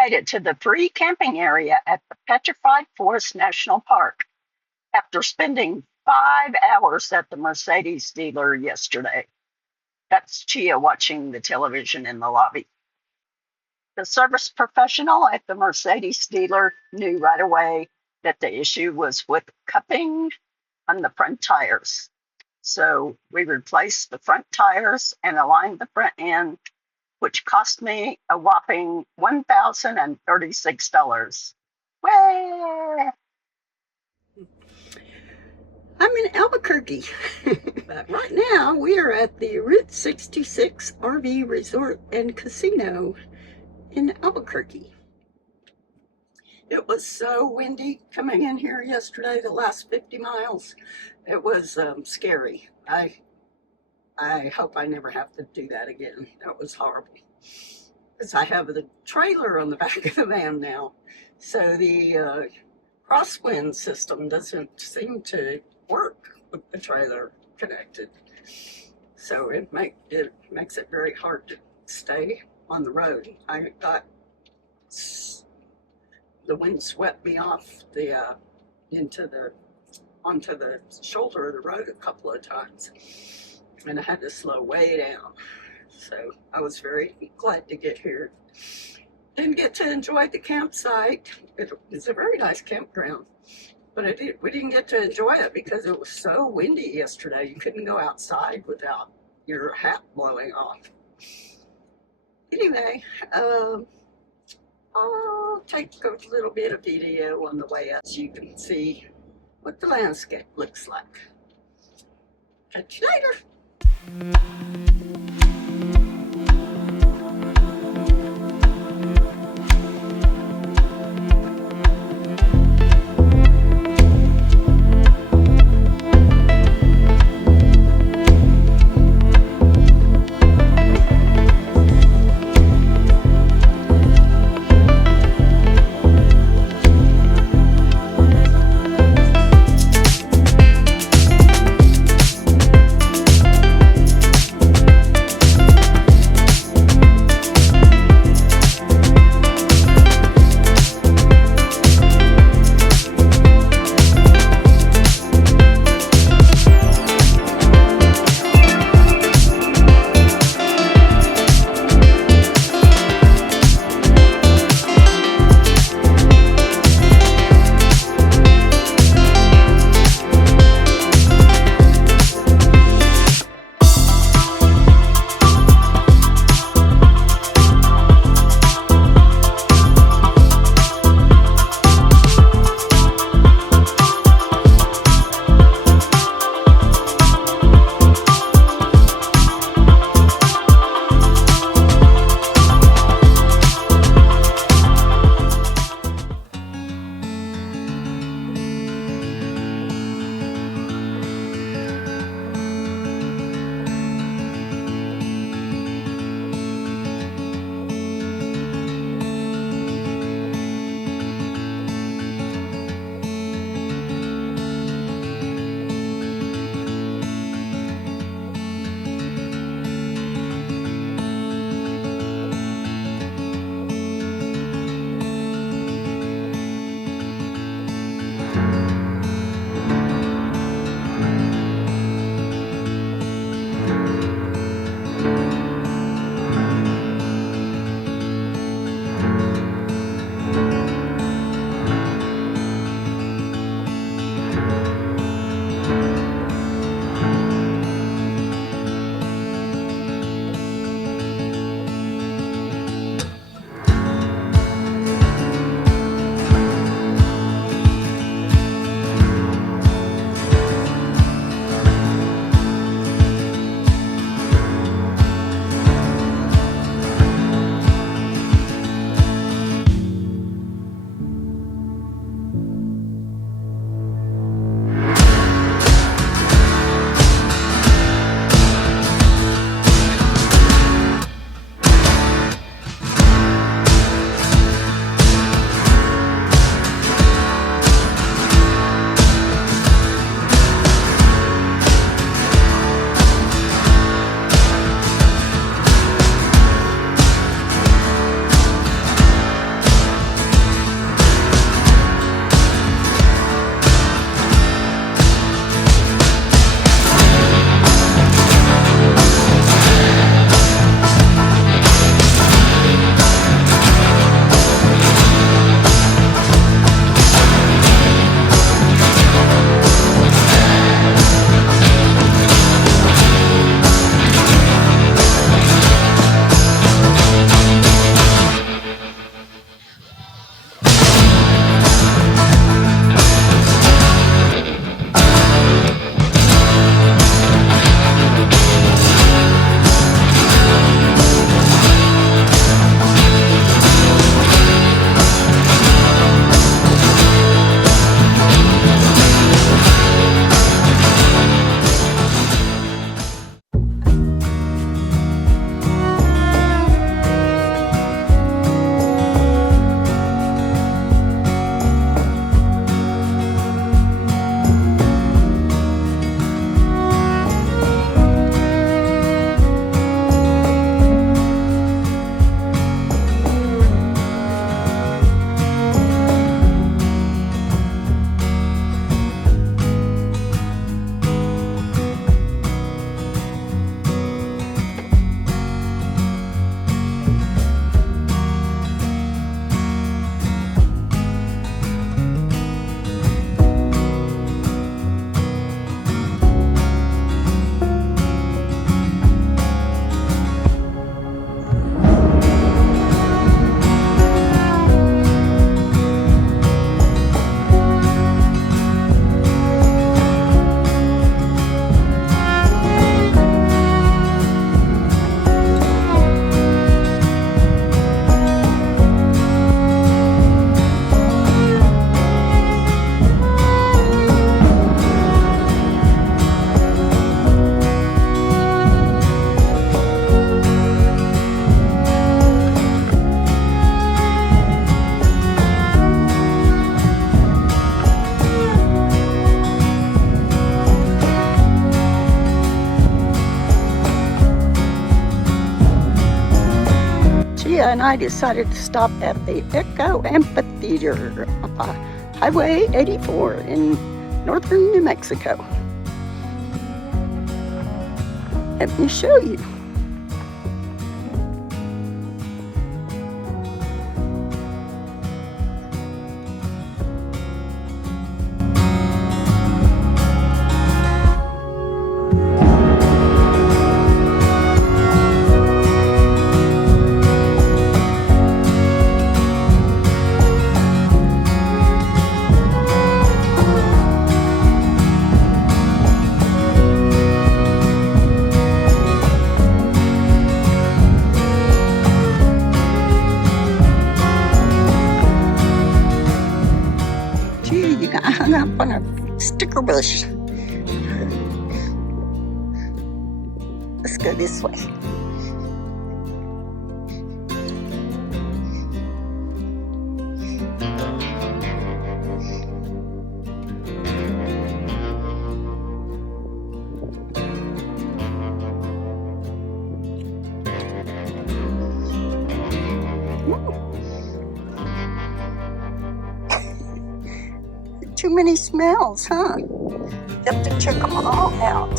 made it to the free camping area at the Petrified Forest National Park after spending 5 hours at the Mercedes dealer yesterday. That's Chia watching the television in the lobby. The service professional at the Mercedes dealer knew right away that the issue was with cupping on the front tires. So we replaced the front tires and aligned the front end, which cost me a whopping $1,036. Way! I'm in Albuquerque, but right now we are at the Route 66 RV Resort and Casino in Albuquerque. It was so windy coming in here yesterday, the last 50 miles. It was scary. I hope I never have to do that again. That was horrible. Because I have the trailer on the back of the van now. So the crosswind system doesn't seem to work with the trailer connected. So it makes it very hard to stay on the road. I got the wind swept me off onto the shoulder of the road a couple of times, and I had to slow way down. So I was very glad to get here. Didn't get to enjoy the campsite. It's a very nice campground, but we didn't get to enjoy it because it was so windy yesterday. You couldn't go outside without your hat blowing off. Anyway, I'll take a little bit of video on the way up so you can see what the landscape looks like. Catch you later. Chia and I decided to stop at the Echo Amphitheater on Highway 84 in northern New Mexico. Let me show you. You got hung up on a sticker bush. Let's go this way. Too many smells, huh? You have to check them all out.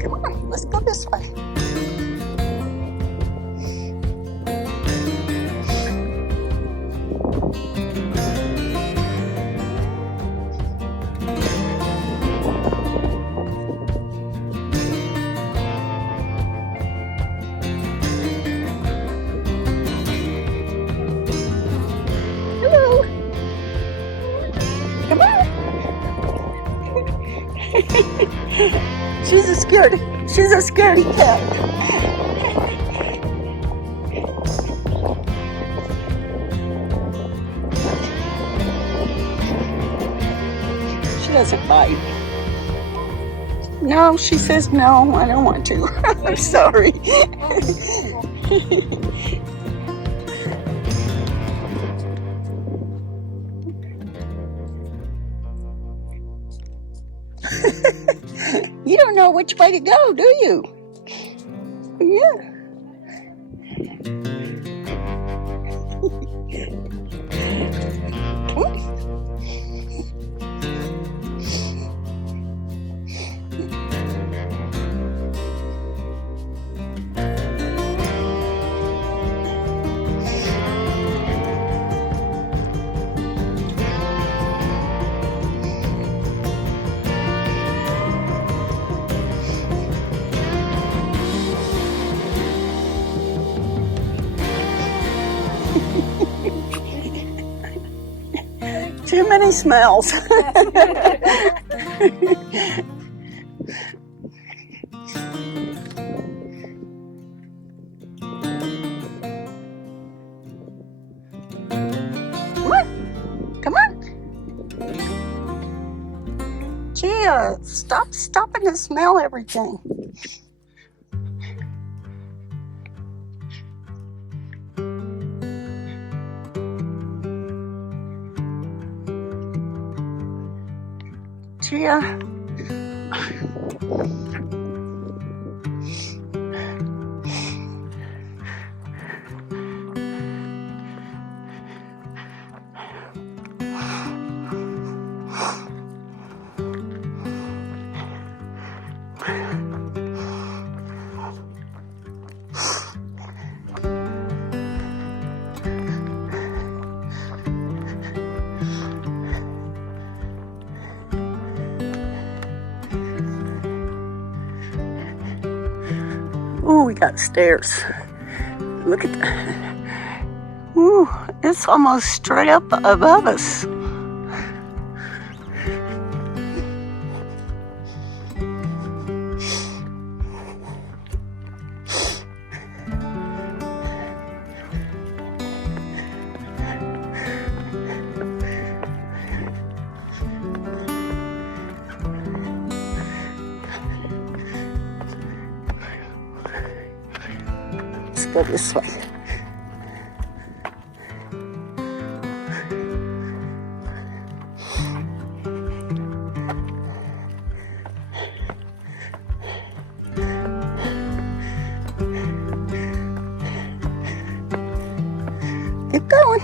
Come on, let's go this way. She's a scaredy cat. She doesn't bite. No, she says no, I don't want to. I'm sorry. You don't know which way to go, do you? Yeah. Too many smells. Come on. Chia, stop stopping to smell everything. Chia. Ooh, we got stairs. Look at that. Ooh, it's almost straight up above us. Let's go this way. Keep going.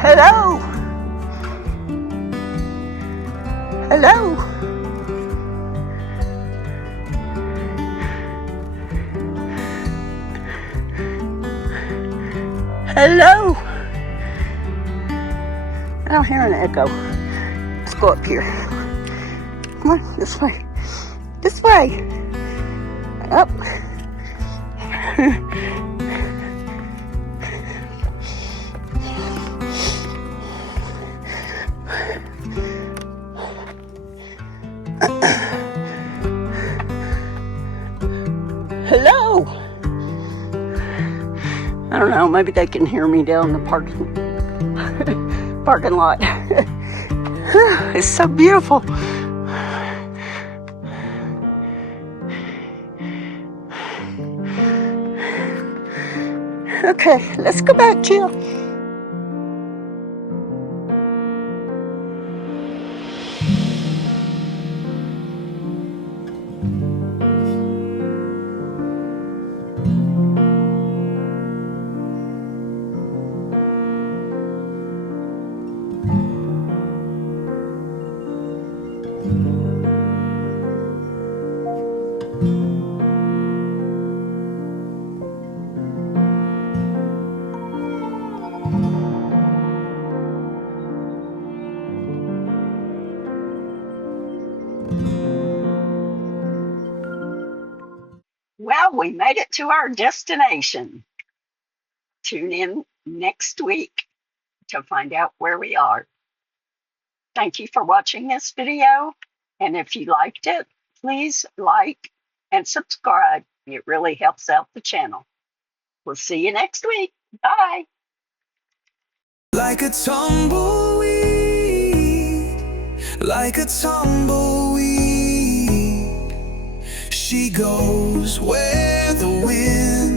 Hello. Hello. Hello. I don't hear an echo. Let's go up here. Come on, this way. This way. Up. Hello. I don't know, maybe they can hear me down the parking lot. It's so beautiful. Okay, let's go back, Chia. Well, we made it to our destination. Tune in next week to find out where we are. Thank you for watching this video. And if you liked it, please like and subscribe. It really helps out the channel. We'll see you next week. Bye. Like a tumbleweed, like a tumbleweed, she goes where the wind